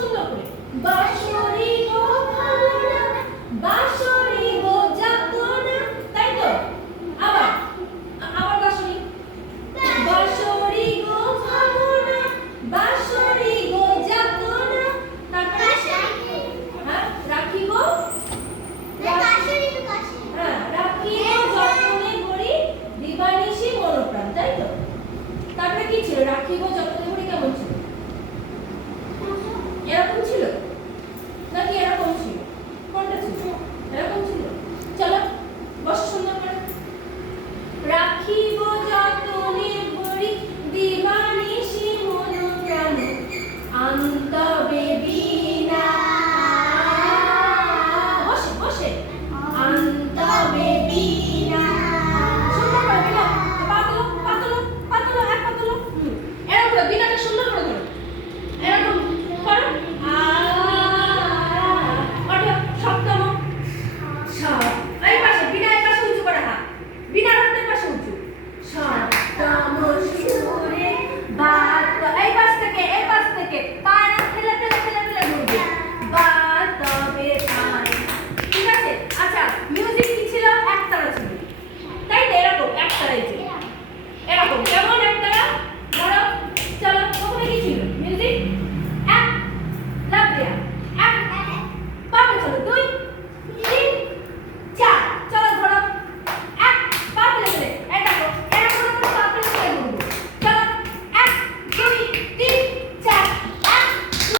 সুন্দর করে বাঁশরি Baby.